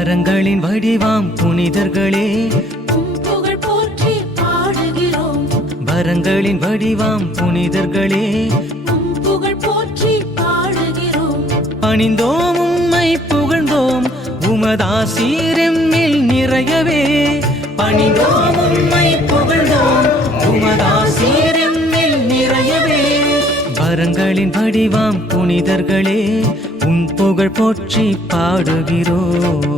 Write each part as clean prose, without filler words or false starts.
வரங்களின் வடிவாம் புனிதர்களே உம் புகழ் போற்றி பாடுகிறோம். வரங்களின் வடிவாம் புனிதர்களே உம் புகழ் போற்றி பாடுகிறோம். பணிந்தோம் உம்மை புகழ்ந்தோம் உமதாசீரெம்மில் நிறையவே. பணிந்தோம் உம்மை புகழ்ந்தோம் உமதாசீரெம்மில் நிறையவே. வரங்களின் வடிவாம் புனிதர்களே உம் புகழ் போற்றி பாடுகிறோம்.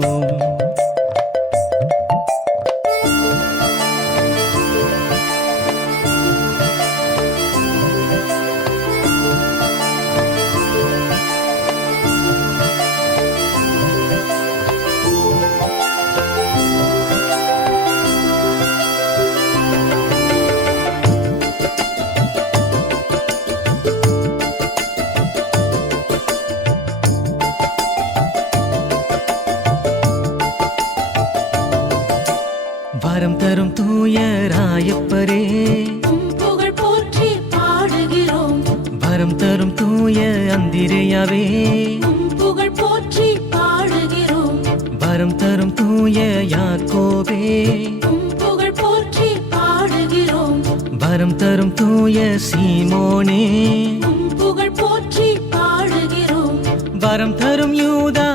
வரம் தரும் தூய ராயப்பரே உம் புகழ் போற்றி பாடுகிறோம். வரம் தரும் தூய அந்திரேயாவே உம் புகழ் போற்றி பாடுகிறோம். வரம் தரும் தூய யாக்கோபே உம் புகழ் போற்றி பாடுகிறோம். வரம் தரும் தூய சீமோனே உம் புகழ் போற்றி பாடுகிறோம். வரம் தரும் யூதா